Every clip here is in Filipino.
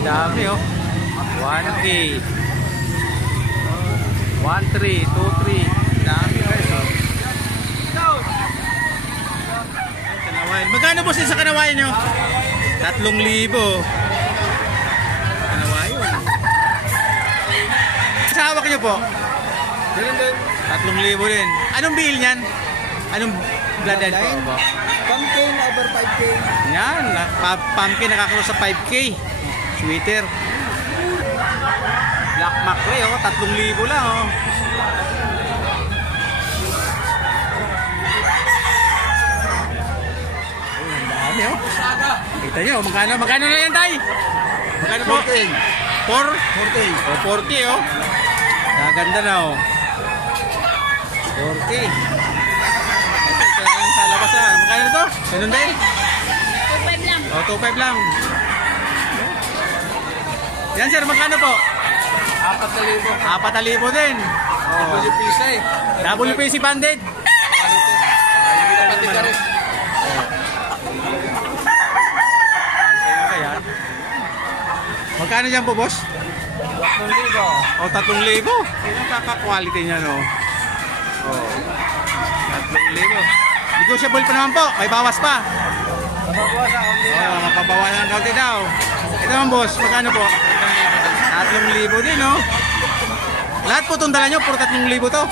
Ang dami oh. 1K. 1.3, 2.3. Dami guys oh. Kanawayan. Magkano boss sa kanawayan nyo? 3,000. Kanawayan. Sa hawak nyo po? 3,000 din. Anong bill niyan? Anong bloodline po? Pumpkin over 5K. Yan, pumpkin nakakross sa 5K. Sweater. Black Macrae oh, 3,000 lang oh. Ang dami oh. Kita nyo, magkano na yan tay? Magkano po? 4K. 4K oh. Gaganda na oh. 4K. Ito yung sa labas na. Magkano na to? Ganun din? 2.5 lang. Oh, 2.5 lang. Yan sir, magkano po? 4,000 din. Oh. WPC. WPC banded. Magkano dyan po boss? 3,000. O 3,000. Yung kaka-quality niya no. Oh. 3,000. Negotiable pa naman po. May bawas pa. Oh, mapabawasan ng kaunti daw. Ito naman boss, magkano po? 3,000 din no. Lahat po itong dala nyo, puro 3,000 to.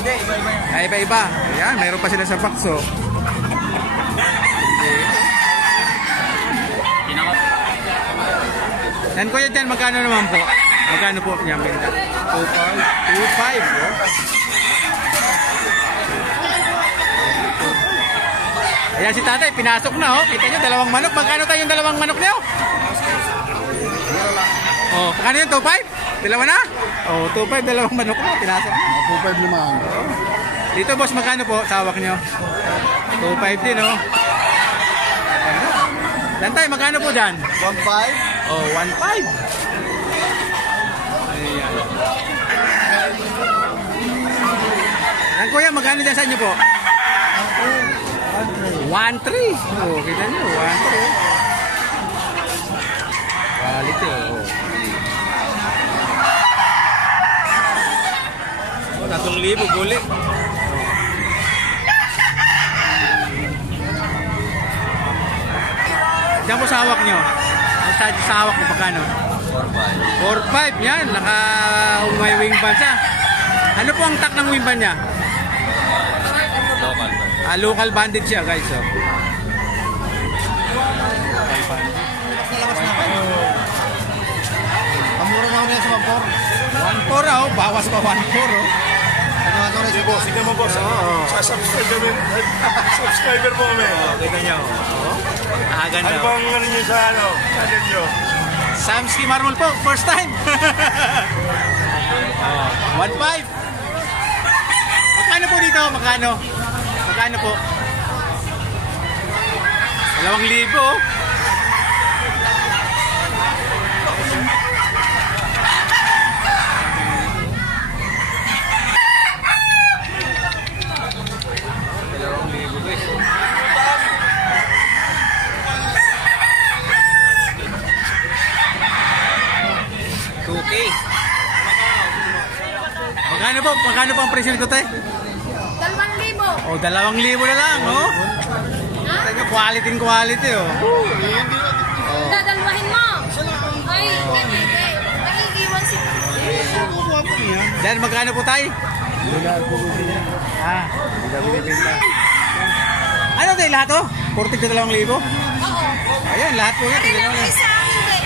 Hindi, iba-iba yan. Ay, iba-iba. Ayan, mayroon pa sila sa box oh. Yan kuya dyan, magkano naman po? Magkano po niya benta? 2.5 oh. Ayan si tatay, pinasok na oh. Kita nyo, dalawang manok. Magkano tayo yung dalawang manok nyo? Oh, magkano yung 2.5? Dalawa na? Oh, 2.5, dalawang manok na. Pinasok na. 2.5 naman. Dito boss, magkano po sa hawak nyo? 2.5 din oh. Dan tayo, magkano po dyan? 1.5. Oh, 1.5. Ayan. Yan kuya, magkano dyan sa inyo po? 1.3. Oh, kita nyo, 1.3. Quality oh. 3,000 bulik. Diyan po sa hawak nyo. Sa hawak mo magkano? 4.5. 4.5 yan. May wing band siya. Ano po ang tak ng wing band niya? Local banded siya guys oh. Local banded. Pamura na ako na sa 1.4 oh. Bawas pa 1.4 oh. Sige mo boss. Subscriber po kami. Kita nyo. Ganda. Ano bang ano nyo sa channel nyo? Samsky Marmol po. First time. 1.5. Magkano po dito? Magkano po? 2,000 oh. Magkano po ang presyo nito, te? 2,000. Oh, 2,000 na lang, oh. Quality oh. Dadalwahin mo. Ay, hindi. Nakikiwan si... Diyan, magkano po tayo? Hindi binibenta. Ano tayo lahat, oh? 42,000? Oo. Ayan, lahat po yan. Ano lang isa, hindi.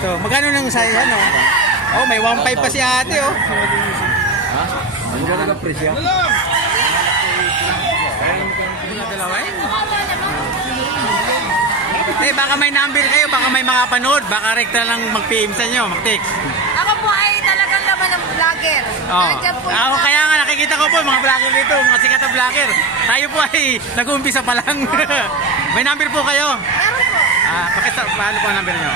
Ito, magkano nang sa yan, oh? Oh, may 1.5 pa si ate, oh. Ano ba nag-presya? Eh, baka may number kayo, baka may mga panood, baka rekta lang mag-PM sa inyo, mag-text. Ako po ay talagang laman ng vlogger. Oh. Nandiyan po Ako kaya nga nakikita ko po mga vlogger dito, mga sikat na vlogger. Tayo po ay nag-uumpisa pa lang. May number po kayo? Meron po. Paano po ang number nyo?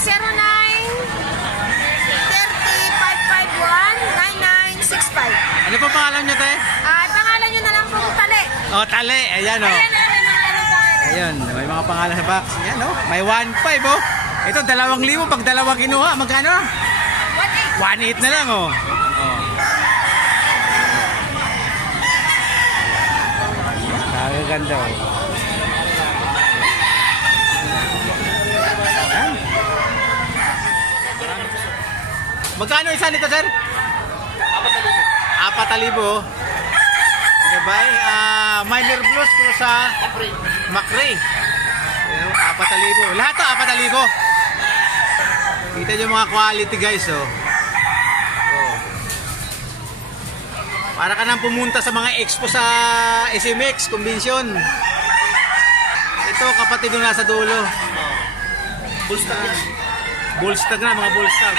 09-30-551-9965. Ano po pangalan nyo, te? Pangalan nyo na lang po Tali. Oh, Tali. Ayan, oh. Ayan, may mga pangalan. Ayun, may mga pangalan sa box. Ayan, oh. May 1.5, oh. Ito, 2,000 pag dalawa kinuha. Magkano? 1,800 na lang, oh. Kagaganda, oh. Yan. Magkano isa nito, sir? 4,000. Diba? Minor Blues ko sa Macrae. 4,000. Lahat to 4,000. Kita nyo mga quality, guys, oh. Oh. Para ka nang pumunta sa mga expo sa SMX Convention. Ito, kapatid nung nasa dulo. Bullstag yan. Bullstag na, mga bullstag.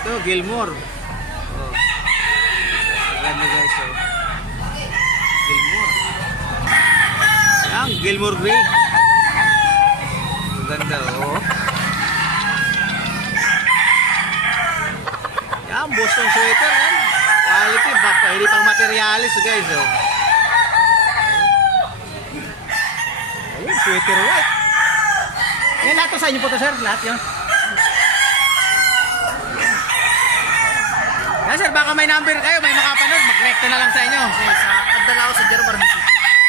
Ito, Gilmore. Oh. Ganda, guys, oh. Gilmore. Yan, Gilmore Gray. Ganda, oh. Yan, Boston sweater, yan. Quality, hindi pang materialis, guys, oh. Ayun, sweater white. Eh, lahat to sa inyo po to, sir? Lahat yun? Yan, sir, baka may number kayo, may makapanood, mag-connect na lang sa inyo. Nagdala ako sa Jerome Arbisu.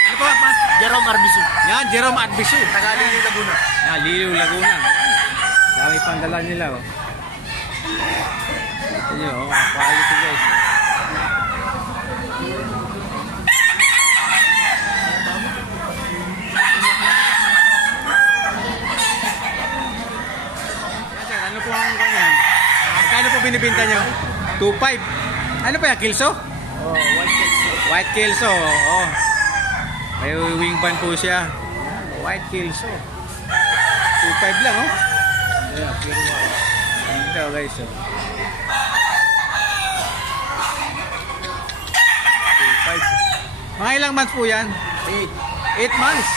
Ano po, pa? Jerome Arbisu. Yan, Jerome Arbisu. Taga Liliw, Laguna. Yan, Liliw, Laguna. Dami pang dala nila, oh. Ito nyo, oh, quality, guys. Yan, sir, ano po ang ganyan? Kano po binibinta nyo? 2.5. Ano pa yan, Kilso? Oh, white Kelso. White Kilso, oh. May wing band po siya. White Kilso. 2.5 lang, oh. Yeah, pure white. Ito, guys, oh. 2.5. Mga ilang months po yan? 8 months.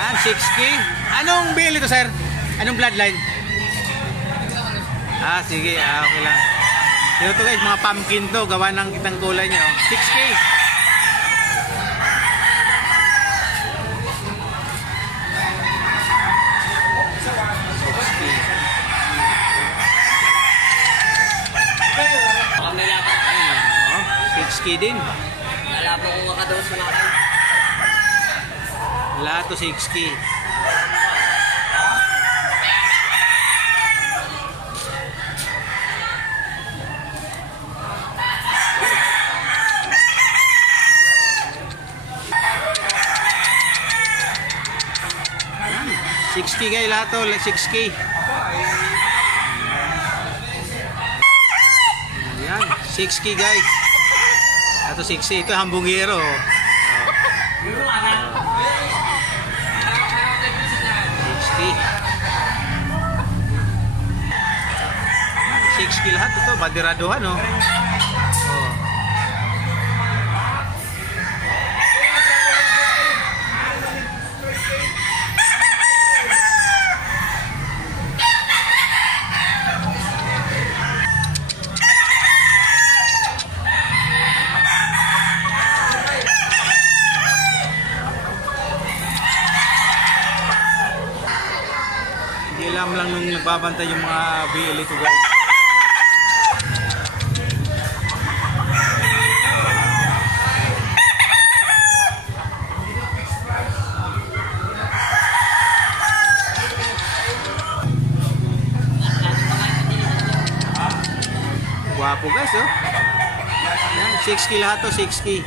Ah, 6K. Anong bill ito, sir? Anong bloodline? Ah, sige. Ah, okay lang. Ito to, guys, mga pumpkin to. Gawa ng kitang kulay niya, oh. 6K. Ayun, oh. 6K din. Alam mo kung makadaos na natin. Lahat to 6K. Ayan, 6K guys, lahat to 6K. Ayan, 6K guys. Lahat to 6K. Ito hambungero. 6K lahat ito, badiraduhan, oh. Oh. Hindi alam lang nung nagbabantay yung mga BL ito, guys. Guwapo, guys, oh. Yan, 6K lahat to, 6K.